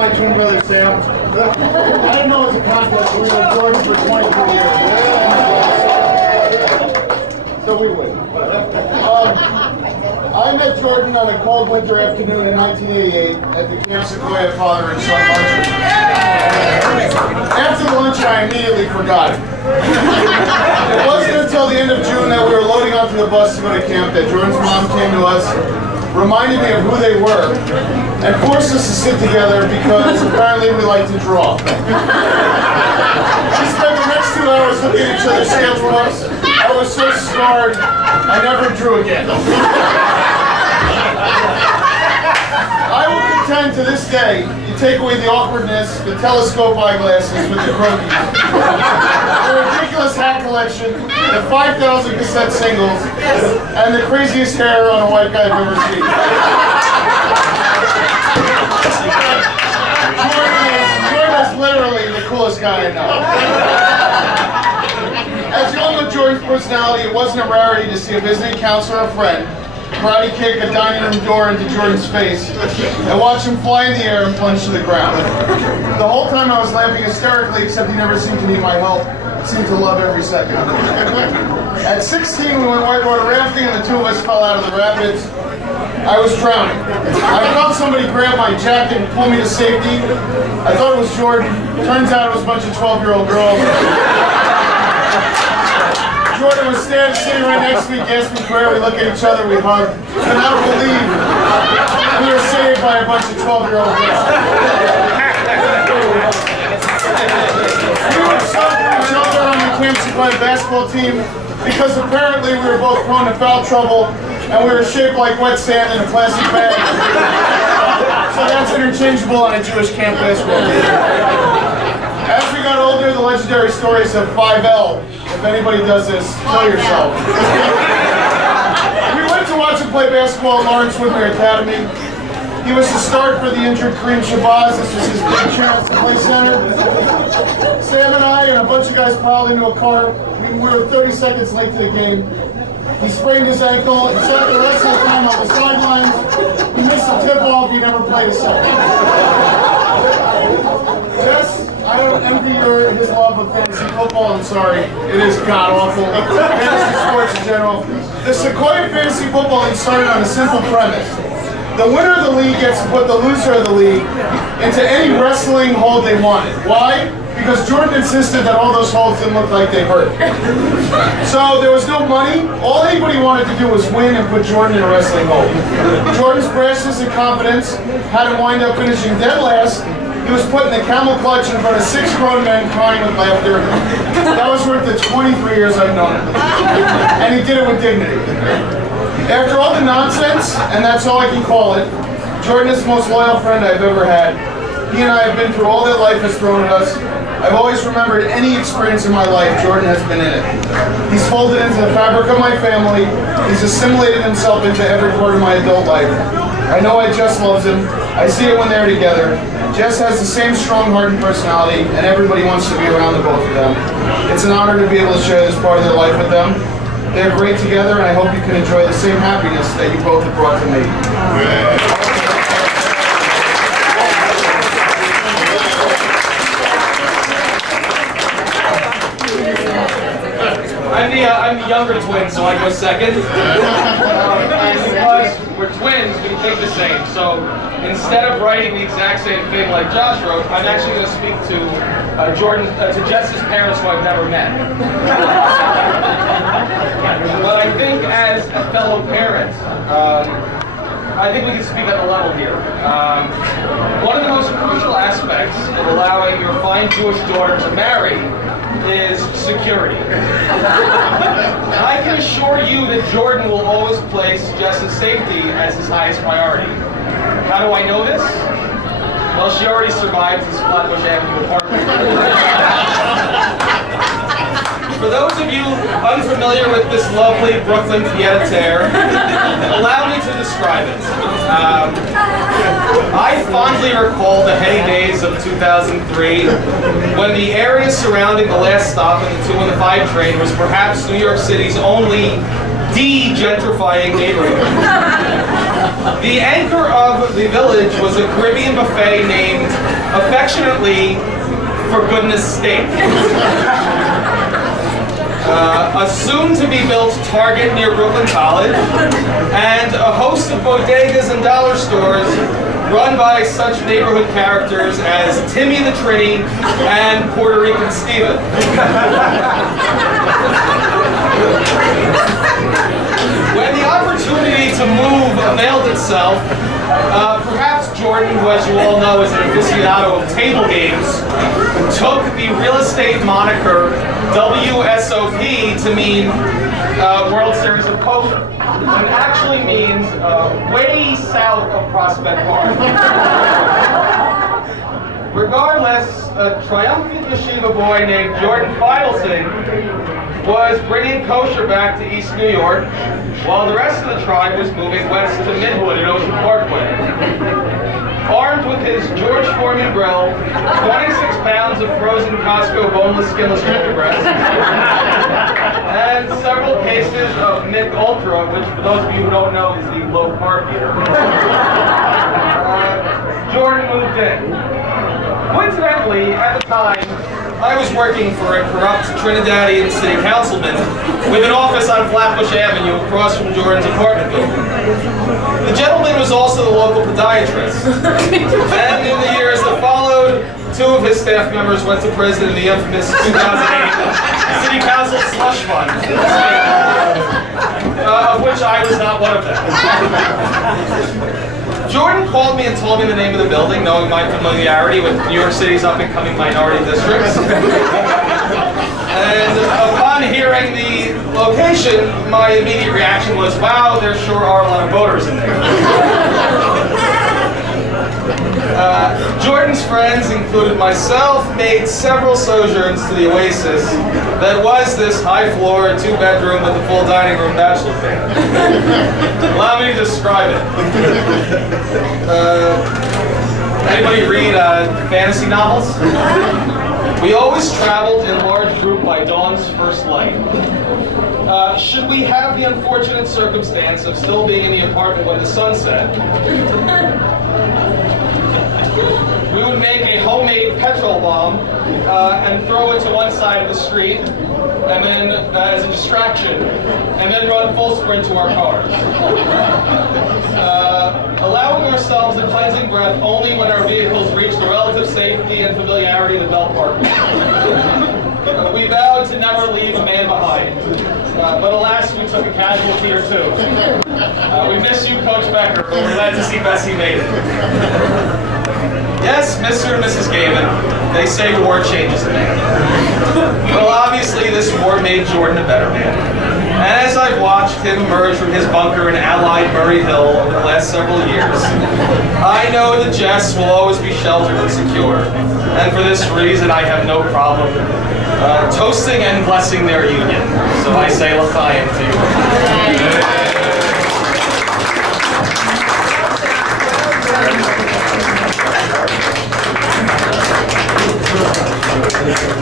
My twin brother Sam. I didn't know it was a contest. We were Jordan for 23 years. So we would. I met Jordan on a cold winter afternoon in 1988 at the Camp Sequoia Father and Son luncheon. After the lunch, I immediately forgot it. It wasn't until the end of June that we were loading onto the bus to go to camp that Jordan's mom came to us, reminded me of who they were, and forced us to sit together because apparently we like to draw. We spent the next 2 hours looking at each other's sketchbooks. I was so scarred, I never drew again. I will contend to this day, you take away the awkwardness, the telescope eyeglasses with the croquis, the ridiculous hat collection, the 5,000 cassette singles, and the craziest hair on a white guy I've ever seen. Jordan is literally the coolest guy I know. As you all know Jordan's personality, it wasn't a rarity to see a visiting counselor or friend karate kick a dining room door into Jordan's face and watch him fly in the air and plunge to the ground. The whole time I was laughing hysterically, except he never seemed to need my help. He seemed to love every second of it. At 16, we went whitewater rafting and the two of us fell out of the rapids. I was drowning. I felt somebody grab my jacket and pull me to safety. I thought it was Jordan. Turns out it was a bunch of 12-year-old girls. Jordan was sitting right next to me, gasping for air. We looked at each other, we hugged. Could not believe we were saved by a bunch of 12-year-old girls. We were stuck with each other on the Camp Sequoia basketball team because apparently we were both prone to foul trouble and we were shaped like wet sand in a plastic bag. So that's interchangeable on a Jewish camp basketball team. As we got older, the legendary stories of 5L. If anybody does this, kill yourself. We went to watch him play basketball at Lawrence Woodbury Academy. He was the start for the injured Kareem Shabazz. This was his big chance to play center. Sam and I and a bunch of guys piled into a car. We were 30 seconds late to the game. He sprained his ankle and sat the rest of the time on the sidelines. He missed a tip-off. He never played a second. Jess, I don't envy his love of fantasy football. I'm sorry. It is god-awful. Fantasy sports in general. The Sequoia Fantasy Football League started on a simple premise. The winner of the league gets to put the loser of the league into any wrestling hold they wanted. Why? Because Jordan insisted that all those holds didn't look like they hurt. So there was no money. All anybody wanted to do was win and put Jordan in a wrestling hold. Jordan's brashness and confidence had him wind up finishing dead last. He was put in the camel clutch in front of 6 grown men crying with laughter. That was worth the 23 years I've known him. And he did it with dignity. After all the nonsense, and that's all I can call it, Jordan is the most loyal friend I've ever had. He and I have been through all that life has thrown at us. I've always remembered any experience in my life, Jordan has been in it. He's folded into the fabric of my family. He's assimilated himself into every part of my adult life. I know Jess loves him. I see it when they're together. Jess has the same strong heart and personality, and everybody wants to be around the both of them. It's an honor to be able to share this part of their life with them. They're great together, and I hope you can enjoy the same happiness that you both have brought to me. I'm the younger twin, so I go second. Because we're twins, we think the same. So instead of writing the exact same thing like Josh wrote, I'm actually going to speak to Jess's parents who I've never met. But I think as a fellow parent, I think we can speak at the level here. One of the most crucial aspects of allowing your fine Jewish daughter to marry is security. I can assure you that Jordan will always place Jess's safety as his highest priority. How do I know this? Well, she already survived his Flatbush Avenue apartment. For those of you unfamiliar with this lovely Brooklyn pied-à-terre, allow me to describe it. I fondly recall the heady days of 2003, when the area surrounding the last stop of the 215 train was perhaps New York City's only de-gentrifying neighborhood. The anchor of the village was a Caribbean buffet named, affectionately, For Goodness Steak. A soon-to-be-built Target near Brooklyn College, and a host of bodegas and dollar stores run by such neighborhood characters as Timmy the Trini and Puerto Rican Steven. When the opportunity to move availed itself, perhaps Jordan, who as you all know is an aficionado of table games, took the real estate moniker WSOP to mean World Series of Poker. It actually means way south of Prospect Park. Regardless, a triumphant yeshiva boy named Jordan Feidelson was bringing kosher back to East New York, while the rest of the tribe was moving west to Midwood and Ocean Parkway. Armed with his George Foreman grill, 26 pounds of frozen Costco boneless, skinless chicken breast, and several cases of Mick Ultra, which for those of you who don't know is the low-carb beer, Jordan moved in. Coincidentally, at the time, I was working for a corrupt Trinidadian city councilman with an office on Flatbush Avenue across from Jordan's apartment building. The gentleman was also the local podiatrist. And in the years that followed, two of his staff members went to prison in the infamous 2008 City Council slush fund, of which I was not one of them. Jordan called me and told me the name of the building, knowing my familiarity with New York City's up-and-coming minority districts. And upon hearing the location, my immediate reaction was, wow, there sure are a lot of voters in there. Jordan's friends, included myself, made several sojourns to the oasis that was this high-floor, two-bedroom with a full dining room bachelor pad. Allow me to describe it. Anybody read fantasy novels? We always traveled in large group by dawn's first light. Should we have the unfortunate circumstance of still being in the apartment when the sun set, we would make a homemade petrol bomb and throw it to one side of the street, and then as a distraction, and then run full sprint to our cars. Allowing ourselves a cleansing breath only when our vehicles reach the relative safety and familiarity of the Belt Park. We vowed to never leave a man behind, but alas, we took a casualty or two. We miss you, Coach Becker, but we're glad to see Bessie made it. Yes, Mr. and Mrs. Gaiman, they say war changes a man. Well, obviously this war made Jordan a better man. And as I've watched him emerge from his bunker in Allied Murray Hill over the last several years, I know that Jess will always be sheltered and secure. And for this reason, I have no problem toasting and blessing their union. So I say l'chaim to you.